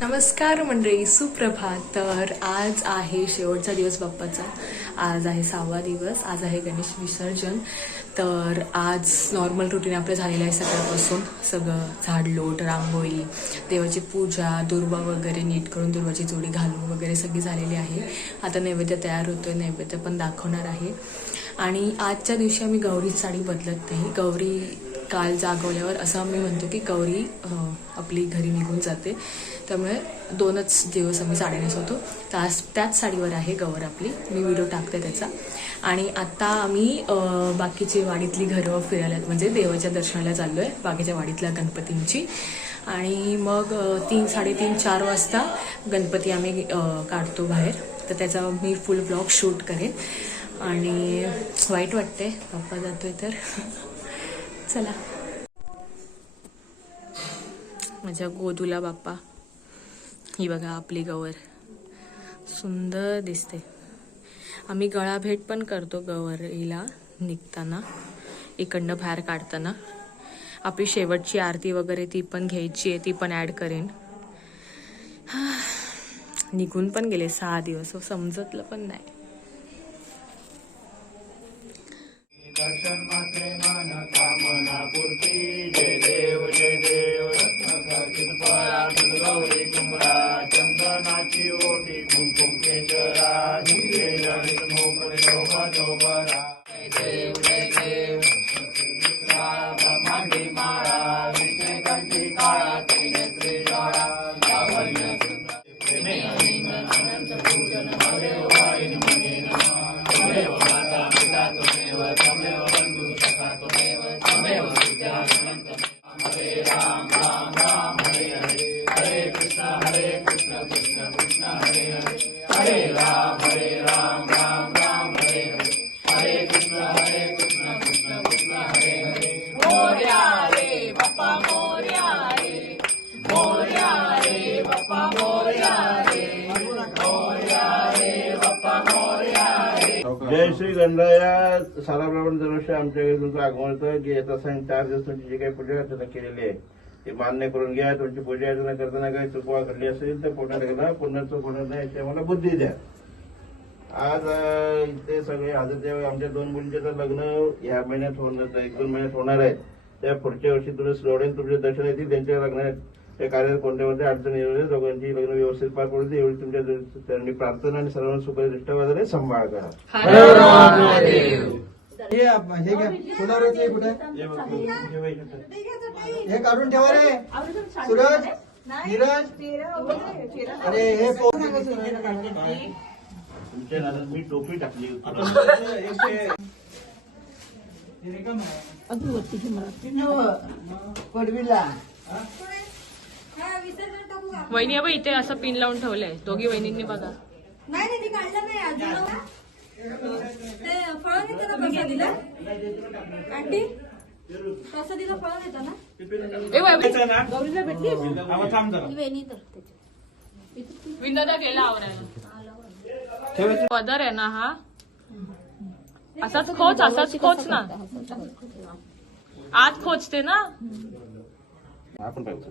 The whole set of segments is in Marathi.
नमस्कार मंडळी सुप्रभात. तर आज आहे शेवटचा दिवस बाप्पाचा. आज आहे सहावा दिवस आज आहे गणेश विसर्जन. तर आज नॉर्मल रुटीन आपलं झालेलं आहे सकाळपासून. सगळं झाडलोट रांगोळी देवाची पूजा दुर्वा वगैरे नीट करून दुर्वाची जोडी घालून वगैरे सगळी झालेली आहे. आता नैवेद्य तयार होतोय नैवेद्य पण दाखवणार आहे. आणि आजच्या दिवशी आम्ही गौरी साडी बदलत नाही. गौरी काल जागवल्यावर असं आम्ही म्हणतो की गौरी आपली घरी निघून जाते. त्यामुळे दोनच दिवस आम्ही साडी नेसवतो. त्याच त्याच साडीवर आहे गवर आपली. मी व्हिडिओ टाकते त्याचा. आणि आता आम्ही बाकीची वाडीतली घरं फिरायला म्हणजे देवाच्या दर्शनाला चाललो आहे बाकीच्या वाडीतल्या गणपतींची. आणि मग तीन साडेतीन चार वाजता गणपती आम्ही काढतो बाहेर. तर त्याचा मी फुल ब्लॉग शूट करेन. आणि वाईट वाटते. पप्पा जातोय तर. चला. माझ्या गोदूला बाप्पा. ही बघा आपली गवर. सुंदर दिसते. आम्ही गळा भेट पण करतो गवरीला निघताना इकडनं बाहेर काढताना. आपली शेवटची आरती वगैरे ती पण घ्यायची आहे ती पण ॲड करेन. निघून पण गेले सहा दिवस हो, समजतलं पण नाही. दर्शन मात्रे मन कामना पूर्ती जय देव जय देव. रत्नखचित पराजित गौरी कुमरा चंदनाची ओटी कुंकुम केशरा. हिरे मोकळे शोभा शोभरा जय देव जय देव. जय श्री गणराया सारा दरवर्षी आमच्या घरी तुमचं आगमन होतं की येत सांग चार दिवस तुमची जी काही पूजा अर्चना केलेली आहे ती मान्य करून घ्या तुमची पूजा अर्चना करताना काही चुकवा घडली असेल तर पुन्हा एकदा पुन्हा चूक होणार नाही याची आम्हाला बुद्धी द्या. आज इथे सगळे हजर जे आमच्या दोन मुलींचे तर लग्न ह्या महिन्यात होणार एक दोन महिन्यात होणार आहेत. त्या पुढच्या वर्षी तुझे स्लोडेन तुमचे दर्शन येतील त्यांच्या लग्नात. त्या कार्यात कोणत्या कोणत्या अडचणी येऊ नये दोघांची लग्न व्यवस्थित पार पडू दे एवढी तुमच्या त्यांनी प्रार्थना आणि सर्वांना सुखाने दृष्टावादाने सांभाळ करा. हे हे घ्या. पुनरावृत्ती आहे कुठे? हे काढून ठेवा रे. सूरज? नीरज? अरे हे पो- तुमच्या नादात मी टोपी टाकली होती. पडवीला. वहिनी अबा इथे असं पिन लावून ठेवलंय. दोघी वहिनींनी बघा. नाही नाही मी काढलं नाही अजून ते फळं घेते ना प्रसादीला आंटी प्रसादीला फळं घेता ना? ए वैभवी, गौरीला भेटली? ही वेणी तर. विनोदा गेला आवरायला. पदर आहे ना हा? असाच खोच असाच खोच ना. आत खोचते ना? आपण पाहिजे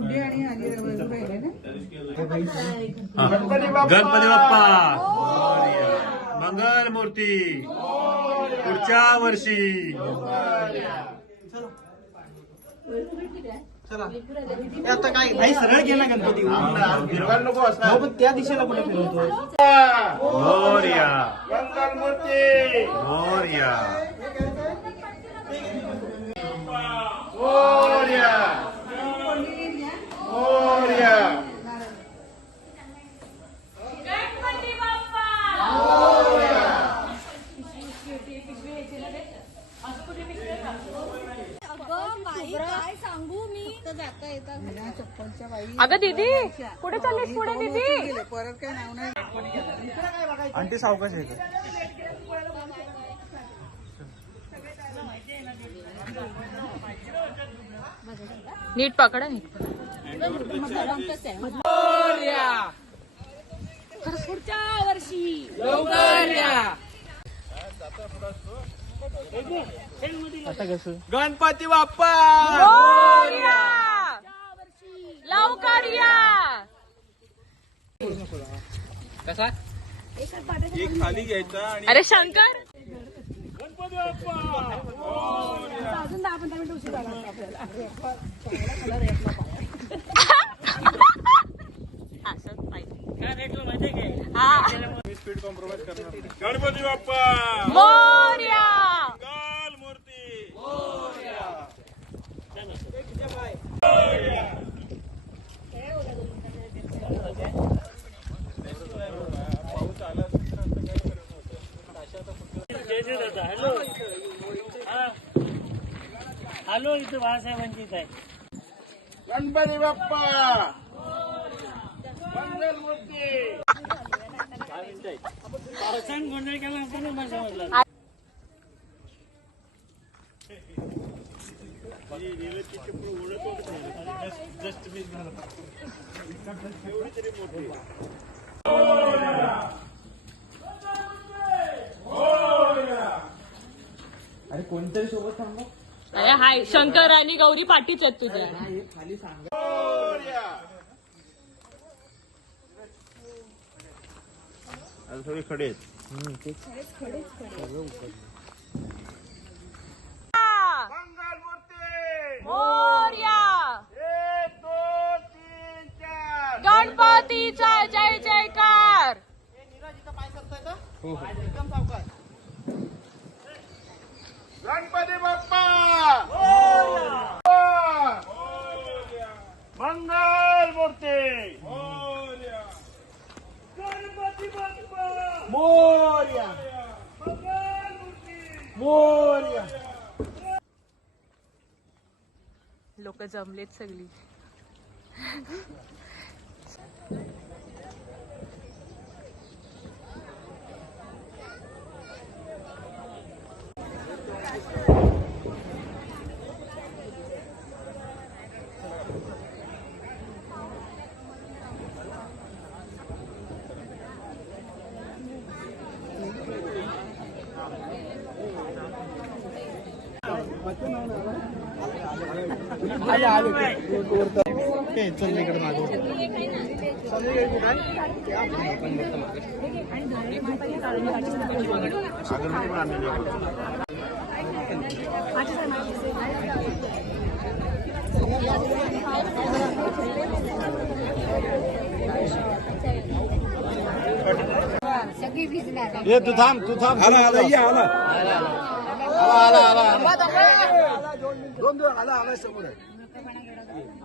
ही आणि गणपती बाप्पा मंगल मूर्ती पुढच्या वर्षी. आता काय? भाई सरळ गेला गणपती फिरवायला नको असणार त्या दिशेला कुठे फिरवतो मोर्या मंगल मूर्ती मोर्या मोर्या मोर्या अगं बाई काय सांगू मी जाता येता चप्पलच्या बाई अगं दीदी कुठे चाललीस पुढे दीदी? परत काय नाव नाही. आंटी सावकाश आहे? नीट पकडा नीट गणपती बाप्पा! लवकर या एक खाली घ्यायचा आणि अरे शंकर. असंच पाहिजे. हा. स्पीड कॉम्प्रोमाइज करणार नाही. गणपती बाप्पा! मोरया. हॅलो इथं बाळासाहेबांची इथं आहे. गणपती बाप्पा! पावसान गोंधळ केला होता ना मला समजलं. अरे हाय शंकर आणि गौरी पाठीच आहेत तुझ्या. सगळे खडे आहेत. मंगलमूर्ती मोरया. एक दोन तीन चार गणपतीचा जय जयकार गणपती बाप्पा! मंगल मूर्ती! गणपती बाप्पा! मोर्या! मोर्या! लोक जमलेत सगळी. अगरबत्ती पण आणलेली आहे. ये तू थांब तू थांब आला आला ये आला। आला आला आला।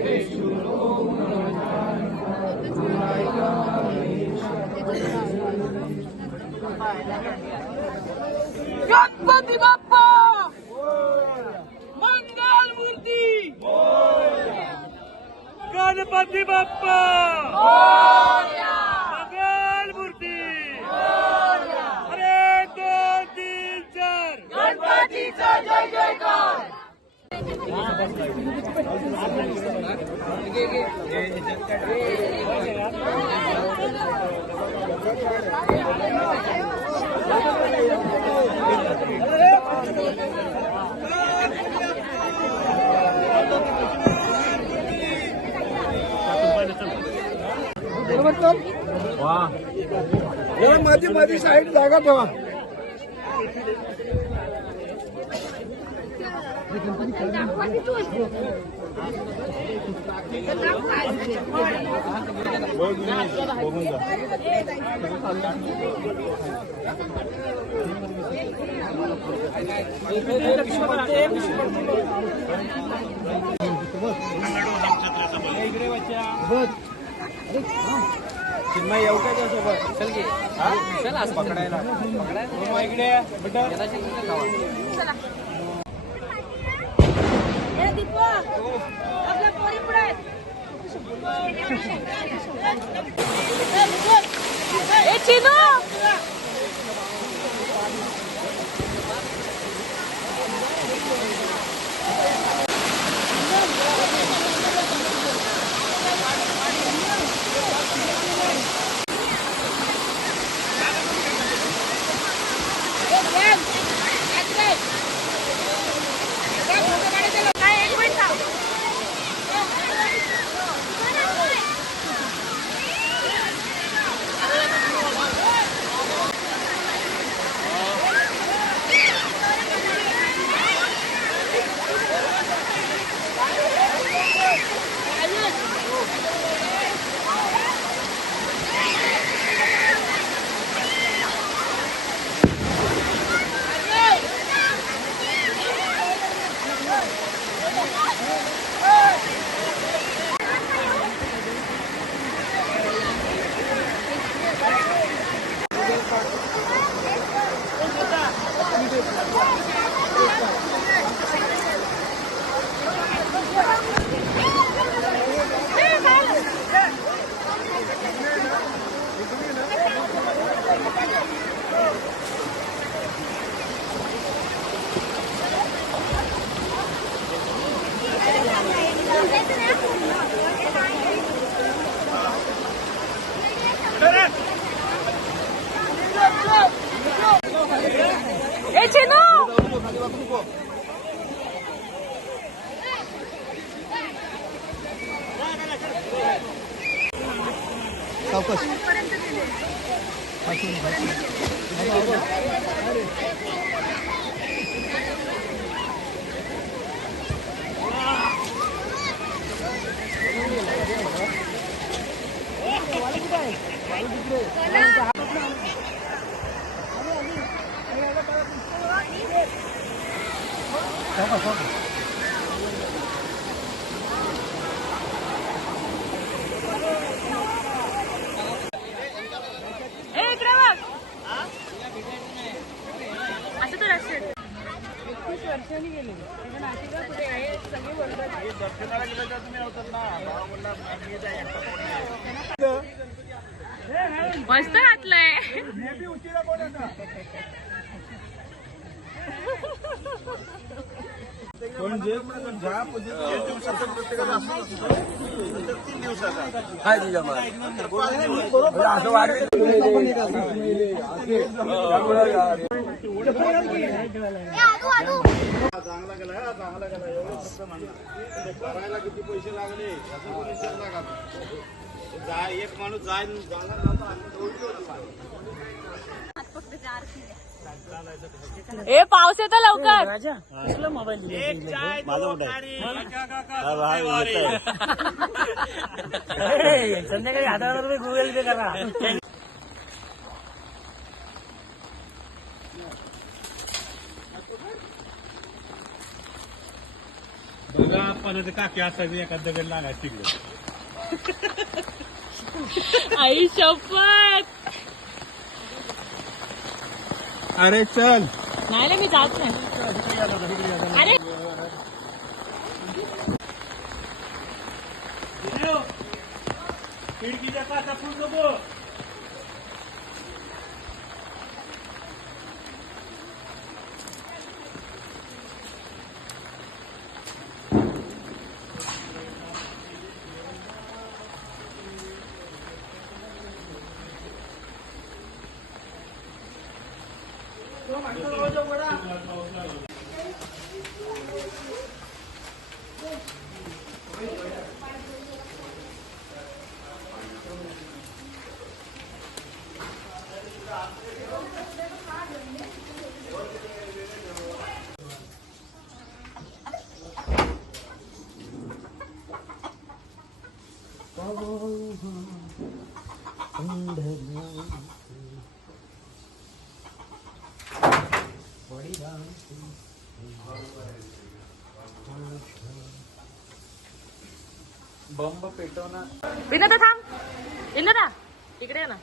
पण गणपती बाप्पा मंगल मूर्ती गणपती बाप्पा मंगल मूर्ती अरे दोन तीन चार गणपतीचा जय जयकार जरा माझी मध्ये साईड जागा ठेवा. चिन्मय येऊ काय त्यासोबत चल की चल. आज पकडायला. पकडायला. इकडे बेटा Echino! えチェノ सावकाश ए चिनू ए इकडे बघ असं तर असेल एकवीस वर्षांनी गेले पण नाशिकला कुठे आहे सगळे बोलतात मस्त घातलंय पण जे ज्या पद्धतीने एक दिवसाचा प्रत्येकाचा असं असतं, तर तीन दिवसाचा असं वाटत चांगला गेला हा, चांगला गेला एवढं फक्त म्हणा ते करायला किती पैसे लागले याचा कोणी विचार नाही करत. जाय एक माणूस जाय जाणार नव्हता ए पाऊस येतो लवकर. आहे. संध्याकाळी हजार रुपये गुगल पे करा. बघा पण काकी असावी एका दगड लागाय तिकडे. आई शपथ. अरे चल. नाही रे, मी जात नाही. अरे. खिडकीच्या काचा फुल नको? विनोदा थांब. विनोदा इकडे ना.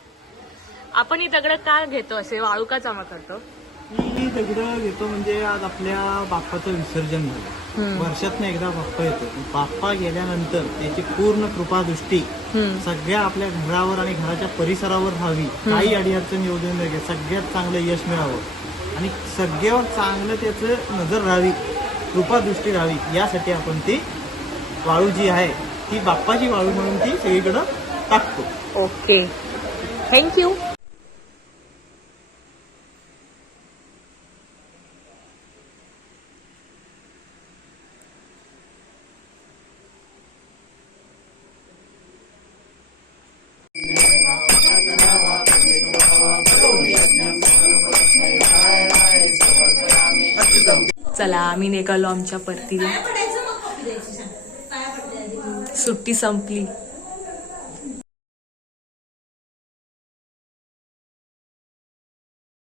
आपण ही दगड का घेतो असे? वाळू का जमा करतो? ही दगड घेतो म्हणजे आज आपल्या बाप्पाचं विसर्जन झालं. वर्षात एकदा बाप्पा येतो. बाप्पा गेल्यानंतर त्याची पूर्ण कृपादृष्टी सगळ्या आपल्या घरावर आणि घराच्या परिसरावर राहावी काही अडीअडचण येऊ देऊ नये सगळ्यात चांगलं यश मिळावं. आणि सगळ्यावर चांगलं त्याचं नजर राहावी. कृपादृष्टी राहावी. यासाठी आपण ती वाळू जी आहे. ती बाप्पाची वाळू म्हणून ती सगळीकडं टाकतो. ओके. थँक्यू चला आम्ही निघालो आमच्या परतीला. सुट्टी संपली.